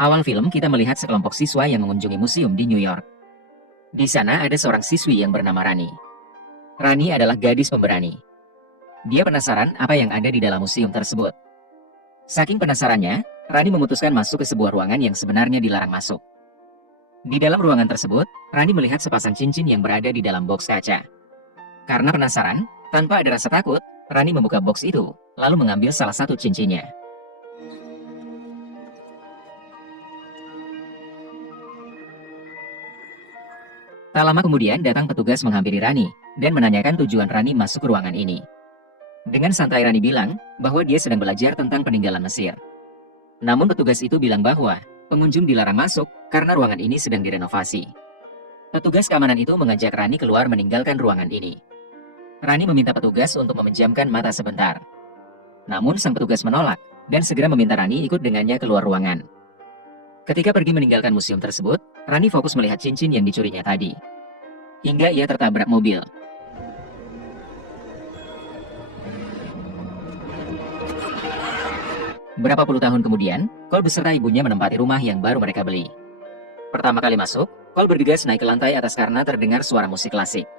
Awal film kita melihat sekelompok siswa yang mengunjungi museum di New York. Di sana ada seorang siswi yang bernama Rani. Rani adalah gadis pemberani. Dia penasaran apa yang ada di dalam museum tersebut. Saking penasarannya, Rani memutuskan masuk ke sebuah ruangan yang sebenarnya dilarang masuk. Di dalam ruangan tersebut, Rani melihat sepasang cincin yang berada di dalam box kaca. Karena penasaran, tanpa ada rasa takut, Rani membuka box itu, lalu mengambil salah satu cincinnya. Tak lama kemudian datang petugas menghampiri Rani, dan menanyakan tujuan Rani masuk ke ruangan ini. Dengan santai Rani bilang, bahwa dia sedang belajar tentang peninggalan Mesir. Namun petugas itu bilang bahwa, pengunjung dilarang masuk, karena ruangan ini sedang direnovasi. Petugas keamanan itu mengajak Rani keluar meninggalkan ruangan ini. Rani meminta petugas untuk memejamkan mata sebentar. Namun sang petugas menolak, dan segera meminta Rani ikut dengannya keluar ruangan. Ketika pergi meninggalkan museum tersebut, Rani fokus melihat cincin yang dicurinya tadi. Hingga ia tertabrak mobil. Berapa puluh tahun kemudian, Cole beserta ibunya menempati rumah yang baru mereka beli. Pertama kali masuk, Cole bergegas naik ke lantai atas karena terdengar suara musik klasik.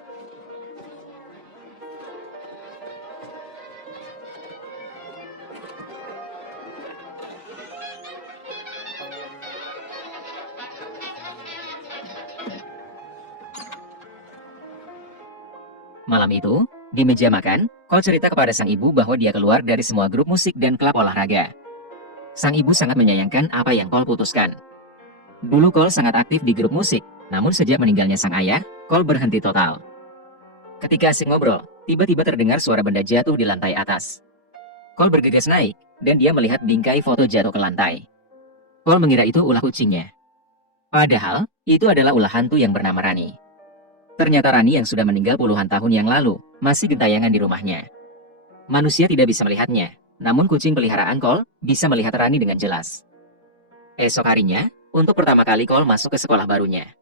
Malam itu, di meja makan, Cole cerita kepada sang ibu bahwa dia keluar dari semua grup musik dan klub olahraga. Sang ibu sangat menyayangkan apa yang Cole putuskan. Dulu Cole sangat aktif di grup musik, namun sejak meninggalnya sang ayah, Cole berhenti total. Ketika asik ngobrol, tiba-tiba terdengar suara benda jatuh di lantai atas. Cole bergegas naik, dan dia melihat bingkai foto jatuh ke lantai. Cole mengira itu ulah kucingnya. Padahal, itu adalah ulah hantu yang bernama Rani. Ternyata Rani yang sudah meninggal puluhan tahun yang lalu, masih gentayangan di rumahnya. Manusia tidak bisa melihatnya, namun kucing peliharaan Cole bisa melihat Rani dengan jelas. Esok harinya, untuk pertama kali Cole masuk ke sekolah barunya.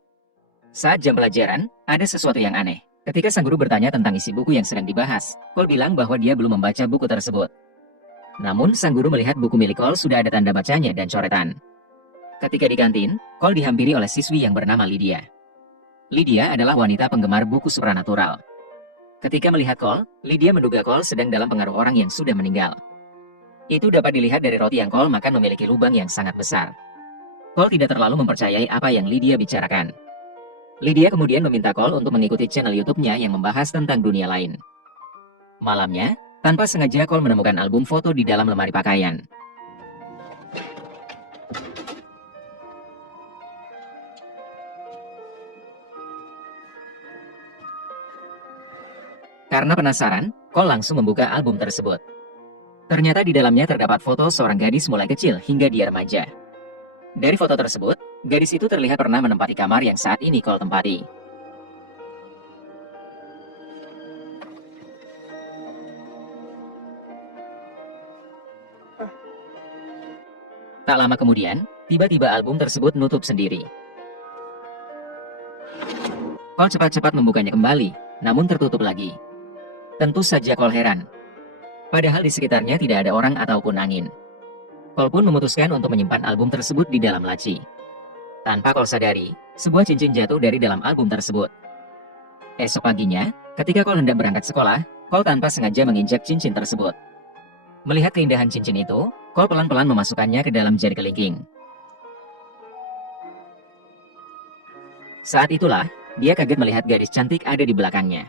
Saat jam pelajaran, ada sesuatu yang aneh. Ketika sang guru bertanya tentang isi buku yang sedang dibahas, Cole bilang bahwa dia belum membaca buku tersebut. Namun, sang guru melihat buku milik Cole sudah ada tanda bacanya dan coretan. Ketika di kantin, Cole dihampiri oleh siswi yang bernama Lydia. Lydia adalah wanita penggemar buku supranatural. Ketika melihat Cole, Lydia menduga Cole sedang dalam pengaruh orang yang sudah meninggal. Itu dapat dilihat dari roti yang Cole makan memiliki lubang yang sangat besar. Cole tidak terlalu mempercayai apa yang Lydia bicarakan. Lydia kemudian meminta Cole untuk mengikuti channel YouTube-nya yang membahas tentang dunia lain. Malamnya, tanpa sengaja Cole menemukan album foto di dalam lemari pakaian. Karena penasaran, Cole langsung membuka album tersebut. Ternyata di dalamnya terdapat foto seorang gadis mulai kecil hingga dia remaja. Dari foto tersebut, gadis itu terlihat pernah menempati kamar yang saat ini Cole tempati. Tak lama kemudian, tiba-tiba album tersebut nutup sendiri. Cole cepat-cepat membukanya kembali, namun tertutup lagi. Tentu saja Cole heran. Padahal di sekitarnya tidak ada orang ataupun angin. Cole pun memutuskan untuk menyimpan album tersebut di dalam laci. Tanpa Cole sadari, sebuah cincin jatuh dari dalam album tersebut. Esok paginya, ketika Cole hendak berangkat sekolah, Cole tanpa sengaja menginjak cincin tersebut. Melihat keindahan cincin itu, Cole pelan-pelan memasukkannya ke dalam jari kelingking. Saat itulah, dia kaget melihat gadis cantik ada di belakangnya.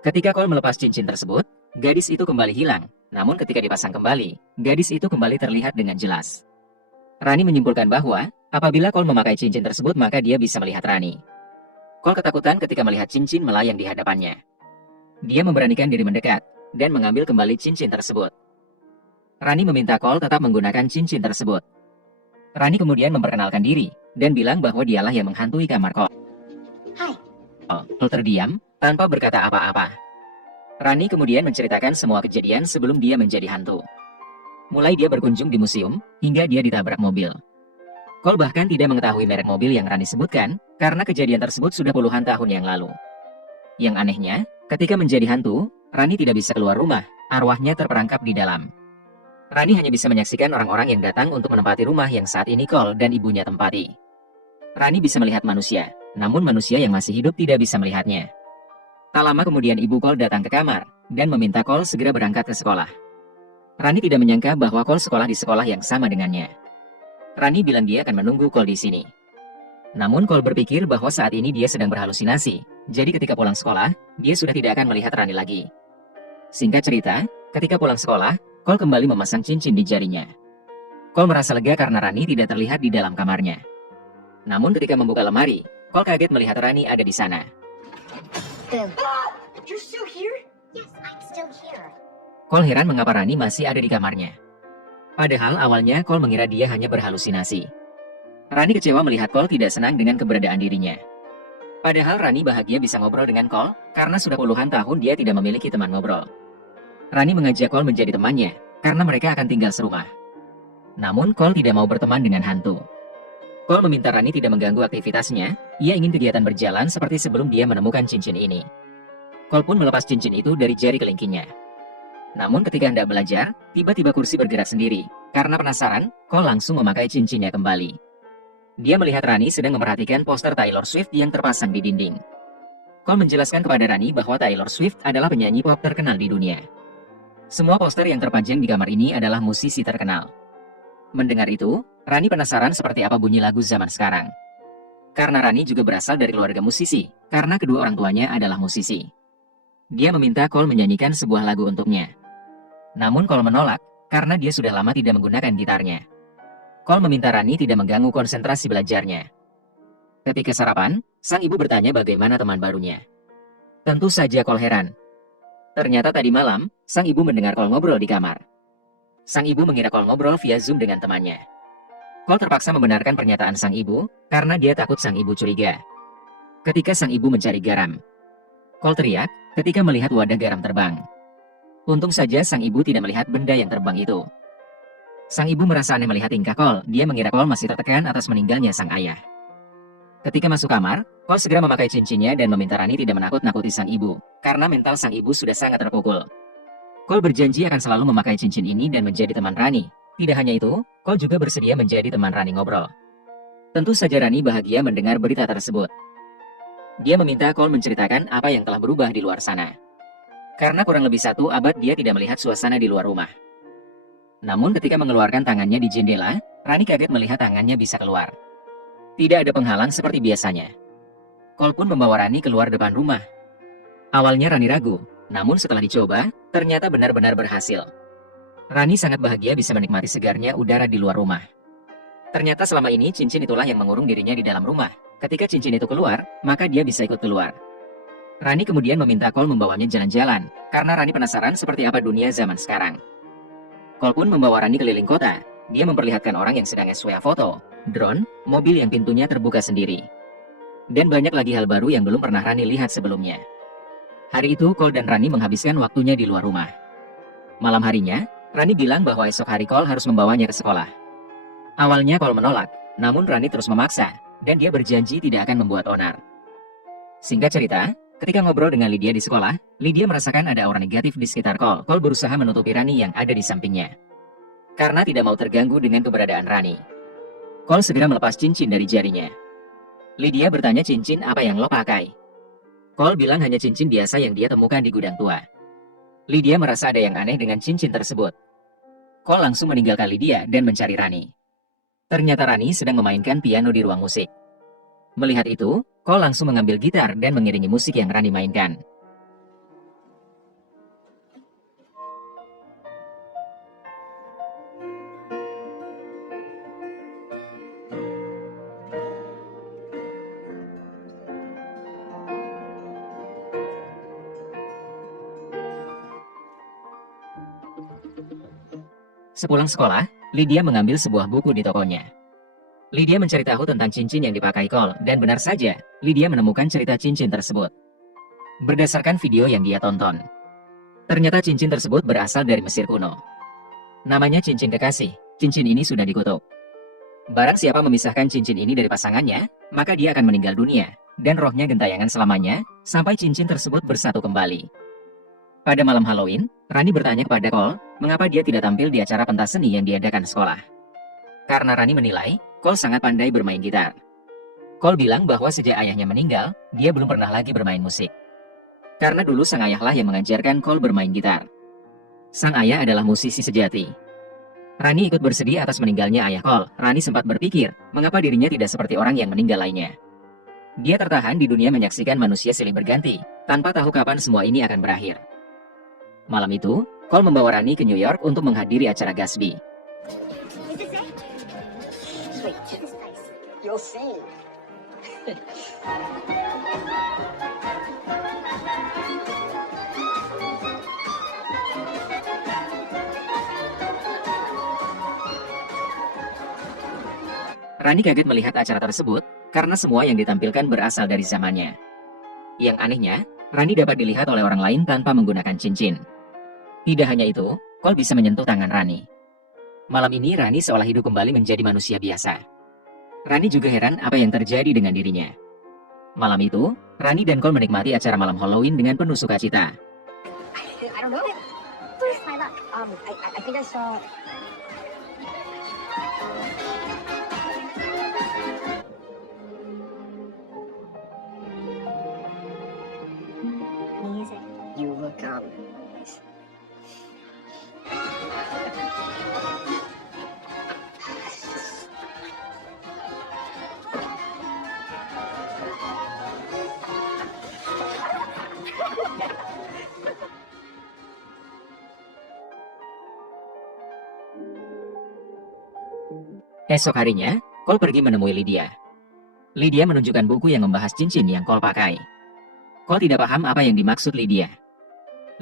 Ketika Cole melepas cincin tersebut, gadis itu kembali hilang. Namun ketika dipasang kembali, gadis itu kembali terlihat dengan jelas. Rani menyimpulkan bahwa, apabila Cole memakai cincin tersebut maka dia bisa melihat Rani. Cole ketakutan ketika melihat cincin melayang di hadapannya. Dia memberanikan diri mendekat, dan mengambil kembali cincin tersebut. Rani meminta Cole tetap menggunakan cincin tersebut. Rani kemudian memperkenalkan diri, dan bilang bahwa dialah yang menghantui kamar Cole. Hai. Cole terdiam, tanpa berkata apa-apa. Rani kemudian menceritakan semua kejadian sebelum dia menjadi hantu. Mulai dia berkunjung di museum, hingga dia ditabrak mobil. Cole bahkan tidak mengetahui merek mobil yang Rani sebutkan, karena kejadian tersebut sudah puluhan tahun yang lalu. Yang anehnya, ketika menjadi hantu, Rani tidak bisa keluar rumah, arwahnya terperangkap di dalam. Rani hanya bisa menyaksikan orang-orang yang datang untuk menempati rumah yang saat ini Cole dan ibunya tempati. Rani bisa melihat manusia, namun manusia yang masih hidup tidak bisa melihatnya. Tak lama kemudian ibu Cole datang ke kamar, dan meminta Cole segera berangkat ke sekolah. Rani tidak menyangka bahwa Cole sekolah di sekolah yang sama dengannya. Rani bilang dia akan menunggu Cole di sini. Namun Cole berpikir bahwa saat ini dia sedang berhalusinasi, jadi ketika pulang sekolah, dia sudah tidak akan melihat Rani lagi. Singkat cerita, ketika pulang sekolah, Cole kembali memasang cincin di jarinya. Cole merasa lega karena Rani tidak terlihat di dalam kamarnya. Namun ketika membuka lemari, Cole kaget melihat Rani ada di sana. You're still here? Yes, I'm still here. Cole heran mengapa Rani masih ada di kamarnya. Padahal awalnya Cole mengira dia hanya berhalusinasi. Rani kecewa melihat Cole tidak senang dengan keberadaan dirinya. Padahal Rani bahagia bisa ngobrol dengan Cole, karena sudah puluhan tahun dia tidak memiliki teman ngobrol. Rani mengajak Cole menjadi temannya, karena mereka akan tinggal serumah. Namun Cole tidak mau berteman dengan hantu. Cole meminta Rani tidak mengganggu aktivitasnya, ia ingin kegiatan berjalan seperti sebelum dia menemukan cincin ini. Cole pun melepas cincin itu dari jari kelingkingnya. Namun ketika hendak belajar, tiba-tiba kursi bergerak sendiri. Karena penasaran, Cole langsung memakai cincinnya kembali. Dia melihat Rani sedang memperhatikan poster Taylor Swift yang terpasang di dinding. Cole menjelaskan kepada Rani bahwa Taylor Swift adalah penyanyi pop terkenal di dunia. Semua poster yang terpajang di kamar ini adalah musisi terkenal. Mendengar itu, Rani penasaran seperti apa bunyi lagu zaman sekarang. Karena Rani juga berasal dari keluarga musisi, karena kedua orang tuanya adalah musisi. Dia meminta Cole menyanyikan sebuah lagu untuknya. Namun Cole menolak, karena dia sudah lama tidak menggunakan gitarnya. Cole meminta Rani tidak mengganggu konsentrasi belajarnya. Ketika sarapan, sang ibu bertanya bagaimana teman barunya. Tentu saja Cole heran. Ternyata tadi malam, sang ibu mendengar Cole ngobrol di kamar. Sang ibu mengira Cole ngobrol via Zoom dengan temannya. Cole terpaksa membenarkan pernyataan sang ibu, karena dia takut sang ibu curiga. Ketika sang ibu mencari garam, Cole teriak ketika melihat wadah garam terbang. Untung saja sang ibu tidak melihat benda yang terbang itu. Sang ibu merasa aneh melihat tingkah Cole, dia mengira Cole masih tertekan atas meninggalnya sang ayah. Ketika masuk kamar, Cole segera memakai cincinnya dan meminta Rani tidak menakut-nakuti sang ibu, karena mental sang ibu sudah sangat terpukul. Cole berjanji akan selalu memakai cincin ini dan menjadi teman Rani. Tidak hanya itu, Cole juga bersedia menjadi teman Rani ngobrol. Tentu saja Rani bahagia mendengar berita tersebut. Dia meminta Cole menceritakan apa yang telah berubah di luar sana. Karena kurang lebih 1 abad dia tidak melihat suasana di luar rumah. Namun ketika mengeluarkan tangannya di jendela, Rani kaget melihat tangannya bisa keluar. Tidak ada penghalang seperti biasanya. Cole pun membawa Rani keluar depan rumah. Awalnya Rani ragu, namun setelah dicoba, ternyata benar-benar berhasil. Rani sangat bahagia bisa menikmati segarnya udara di luar rumah. Ternyata selama ini cincin itulah yang mengurung dirinya di dalam rumah. Ketika cincin itu keluar, maka dia bisa ikut keluar. Rani kemudian meminta Cole membawanya jalan-jalan, karena Rani penasaran seperti apa dunia zaman sekarang. Cole pun membawa Rani keliling kota. Dia memperlihatkan orang yang sedang swafoto, drone, mobil yang pintunya terbuka sendiri. Dan banyak lagi hal baru yang belum pernah Rani lihat sebelumnya. Hari itu Cole dan Rani menghabiskan waktunya di luar rumah. Malam harinya, Rani bilang bahwa esok hari Cole harus membawanya ke sekolah. Awalnya Cole menolak, namun Rani terus memaksa, dan dia berjanji tidak akan membuat onar. Singkat cerita, ketika ngobrol dengan Lydia di sekolah, Lydia merasakan ada aura negatif di sekitar Cole. Cole berusaha menutupi Rani yang ada di sampingnya. Karena tidak mau terganggu dengan keberadaan Rani. Cole segera melepas cincin dari jarinya. Lydia bertanya cincin apa yang lo pakai. Cole bilang hanya cincin biasa yang dia temukan di gudang tua. Lydia merasa ada yang aneh dengan cincin tersebut. Cole langsung meninggalkan Lydia dan mencari Rani. Ternyata Rani sedang memainkan piano di ruang musik. Melihat itu, Cole langsung mengambil gitar dan mengiringi musik yang Rani mainkan. Sepulang sekolah, Lydia mengambil sebuah buku di tokonya. Lydia mencari tahu tentang cincin yang dipakai Cole, dan benar saja, Lydia menemukan cerita cincin tersebut. Berdasarkan video yang dia tonton, ternyata cincin tersebut berasal dari Mesir kuno. Namanya cincin kekasih, cincin ini sudah dikutuk. Barang siapa memisahkan cincin ini dari pasangannya, maka dia akan meninggal dunia, dan rohnya gentayangan selamanya, sampai cincin tersebut bersatu kembali. Pada malam Halloween, Rani bertanya kepada Cole, mengapa dia tidak tampil di acara pentas seni yang diadakan sekolah. Karena Rani menilai, Cole sangat pandai bermain gitar. Cole bilang bahwa sejak ayahnya meninggal, dia belum pernah lagi bermain musik. Karena dulu sang ayahlah yang mengajarkan Cole bermain gitar. Sang ayah adalah musisi sejati. Rani ikut bersedih atas meninggalnya ayah Cole. Rani sempat berpikir, mengapa dirinya tidak seperti orang yang meninggal lainnya. Dia tertahan di dunia menyaksikan manusia silih berganti, tanpa tahu kapan semua ini akan berakhir. Malam itu, Cole membawa Rani ke New York untuk menghadiri acara Gatsby. Is it safe? Wait, check this place. You'll see. Rani kaget melihat acara tersebut, karena semua yang ditampilkan berasal dari zamannya. Yang anehnya, Rani dapat dilihat oleh orang lain tanpa menggunakan cincin. Tidak hanya itu, Cole bisa menyentuh tangan Rani. Malam ini Rani seolah hidup kembali menjadi manusia biasa. Rani juga heran apa yang terjadi dengan dirinya. Malam itu, Rani dan Cole menikmati acara malam Halloween dengan penuh sukacita. I don't know. Where's my luck? I think I saw. Music. You look Esok harinya, Cole pergi menemui Lydia. Lydia menunjukkan buku yang membahas cincin yang Cole pakai. Cole tidak paham apa yang dimaksud Lydia.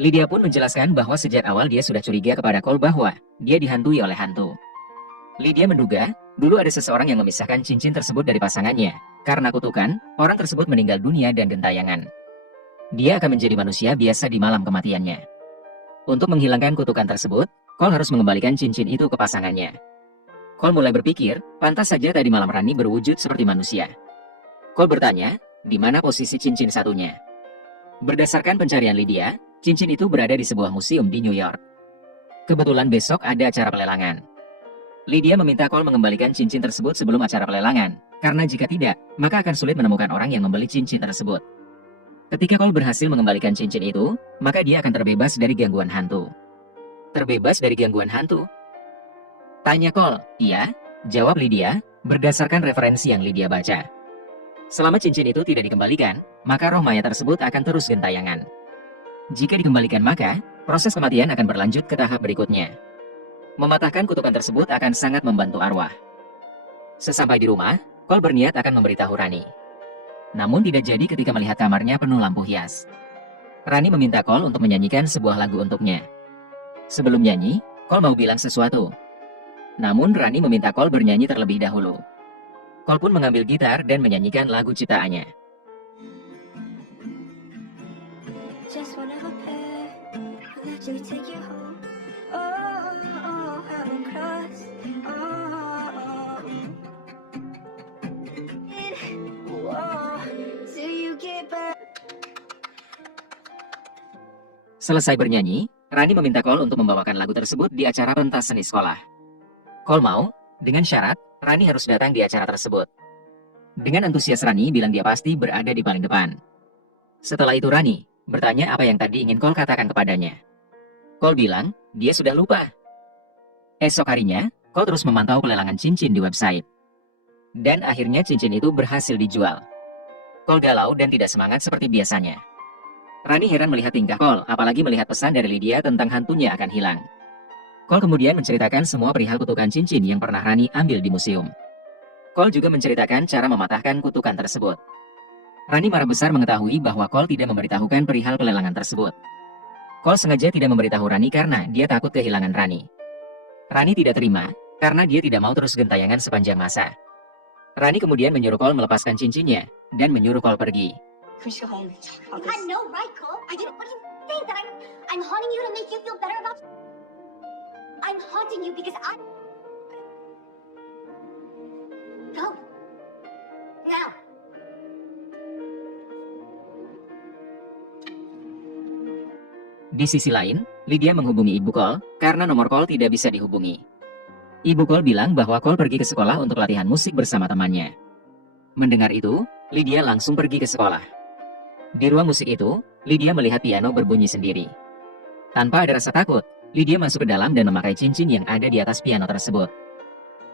Lydia pun menjelaskan bahwa sejak awal dia sudah curiga kepada Cole bahwa dia dihantui oleh hantu. Lydia menduga, dulu ada seseorang yang memisahkan cincin tersebut dari pasangannya. Karena kutukan, orang tersebut meninggal dunia dan gentayangan. Dia akan menjadi manusia biasa di malam kematiannya. Untuk menghilangkan kutukan tersebut, Cole harus mengembalikan cincin itu ke pasangannya. Cole mulai berpikir, pantas saja tadi malam Rani berwujud seperti manusia. Cole bertanya, di mana posisi cincin satunya? Berdasarkan pencarian Lydia, cincin itu berada di sebuah museum di New York. Kebetulan besok ada acara pelelangan. Lydia meminta Cole mengembalikan cincin tersebut sebelum acara pelelangan, karena jika tidak, maka akan sulit menemukan orang yang membeli cincin tersebut. Ketika Cole berhasil mengembalikan cincin itu, maka dia akan terbebas dari gangguan hantu. Terbebas dari gangguan hantu? Tanya Cole. Iya, jawab Lydia, berdasarkan referensi yang Lydia baca. Selama cincin itu tidak dikembalikan, maka roh mayat tersebut akan terus gentayangan. Jika dikembalikan maka, proses kematian akan berlanjut ke tahap berikutnya. Mematahkan kutukan tersebut akan sangat membantu arwah. Sesampai di rumah, Cole berniat akan memberitahu Rani. Namun tidak jadi ketika melihat kamarnya penuh lampu hias. Rani meminta Cole untuk menyanyikan sebuah lagu untuknya. Sebelum nyanyi, Cole mau bilang sesuatu. Namun Rani meminta Cole bernyanyi terlebih dahulu. Cole pun mengambil gitar dan menyanyikan lagu ciptaannya. Just wanna go back, let you take you home. Oh, haven't crossed. Oh, whoa, till you get back. Selesai bernyanyi, Rani meminta Cole untuk membawakan lagu tersebut di acara pentas seni sekolah. Cole mau, dengan syarat, Rani harus datang di acara tersebut. Dengan antusias Rani bilang dia pasti berada di paling depan. Setelah itu Rani bertanya apa yang tadi ingin Cole katakan kepadanya. Cole bilang, dia sudah lupa. Esok harinya, Cole terus memantau pelelangan cincin di website. Dan akhirnya cincin itu berhasil dijual. Cole galau dan tidak semangat seperti biasanya. Rani heran melihat tingkah Cole, apalagi melihat pesan dari Lydia tentang hantunya akan hilang. Cole kemudian menceritakan semua perihal kutukan cincin yang pernah Rani ambil di museum. Cole juga menceritakan cara mematahkan kutukan tersebut. Rani marah besar mengetahui bahwa Cole tidak memberitahukan perihal pelelangan tersebut. Cole sengaja tidak memberitahu Rani karena dia takut kehilangan Rani. Rani tidak terima, karena dia tidak mau terus gentayangan sepanjang masa. Rani kemudian menyuruh Cole melepaskan cincinnya, dan menyuruh Cole pergi. We should go home and talk about You this. had no right, Cole. I didn't. What do you think that I'm haunting you to make you feel better about? I'm haunting you because I. Go. Now. Di sisi lain, Lydia menghubungi Ibu Cole karena nomor Cole tidak bisa dihubungi. Ibu Cole bilang bahwa Cole pergi ke sekolah untuk latihan musik bersama temannya. Mendengar itu, Lydia langsung pergi ke sekolah. Di ruang musik itu, Lydia melihat piano berbunyi sendiri. Tanpa ada rasa takut, Lydia masuk ke dalam dan memakai cincin yang ada di atas piano tersebut.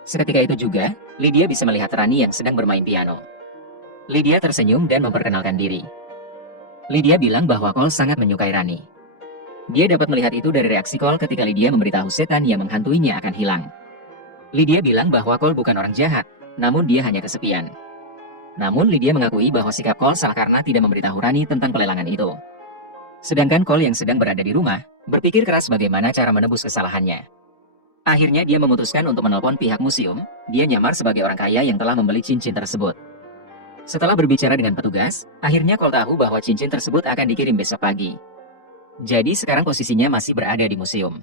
Seketika itu juga, Lydia bisa melihat Rani yang sedang bermain piano. Lydia tersenyum dan memperkenalkan diri. Lydia bilang bahwa Cole sangat menyukai Rani. Dia dapat melihat itu dari reaksi Cole ketika Lydia memberitahu setan yang menghantuinya akan hilang. Lydia bilang bahwa Cole bukan orang jahat, namun dia hanya kesepian. Namun Lydia mengakui bahwa sikap Cole salah karena tidak memberitahu Rani tentang pelelangan itu. Sedangkan Cole yang sedang berada di rumah, berpikir keras bagaimana cara menebus kesalahannya. Akhirnya dia memutuskan untuk menelpon pihak museum, dia nyamar sebagai orang kaya yang telah membeli cincin tersebut. Setelah berbicara dengan petugas, akhirnya Cole tahu bahwa cincin tersebut akan dikirim besok pagi. Jadi sekarang posisinya masih berada di museum.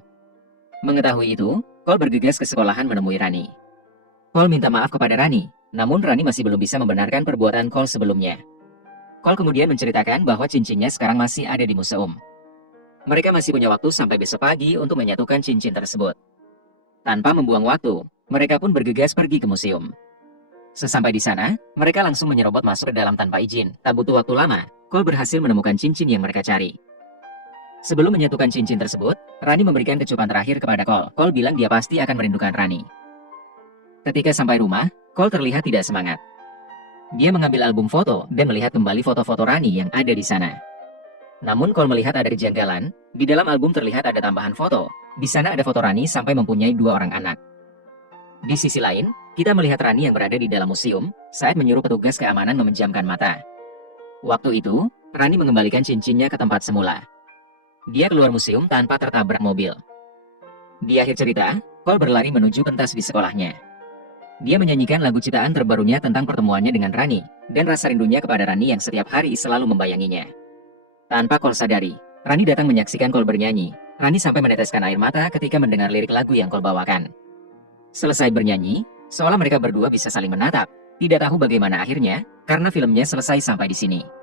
Mengetahui itu, Cole bergegas ke sekolahan menemui Rani. Cole minta maaf kepada Rani, namun Rani masih belum bisa membenarkan perbuatan Cole sebelumnya. Cole kemudian menceritakan bahwa cincinnya sekarang masih ada di museum. Mereka masih punya waktu sampai besok pagi untuk menyatukan cincin tersebut. Tanpa membuang waktu, mereka pun bergegas pergi ke museum. Sesampai di sana, mereka langsung menyerobot masuk ke dalam tanpa izin. Tak butuh waktu lama, Cole berhasil menemukan cincin yang mereka cari. Sebelum menyatukan cincin tersebut, Rani memberikan kecupan terakhir kepada Cole. Cole bilang dia pasti akan merindukan Rani. Ketika sampai rumah, Cole terlihat tidak semangat. Dia mengambil album foto dan melihat kembali foto-foto Rani yang ada di sana. Namun Cole melihat ada kejanggalan, di dalam album terlihat ada tambahan foto. Di sana ada foto Rani sampai mempunyai 2 orang anak. Di sisi lain, kita melihat Rani yang berada di dalam museum saat menyuruh petugas keamanan memejamkan mata. Waktu itu, Rani mengembalikan cincinnya ke tempat semula. Dia keluar museum tanpa tertabrak mobil. Di akhir cerita, Cole berlari menuju pentas di sekolahnya. Dia menyanyikan lagu ciptaan terbarunya tentang pertemuannya dengan Rani, dan rasa rindunya kepada Rani yang setiap hari selalu membayanginya. Tanpa Cole sadari, Rani datang menyaksikan Cole bernyanyi. Rani sampai meneteskan air mata ketika mendengar lirik lagu yang Cole bawakan. Selesai bernyanyi, seolah mereka berdua bisa saling menatap. Tidak tahu bagaimana akhirnya, karena filmnya selesai sampai di sini.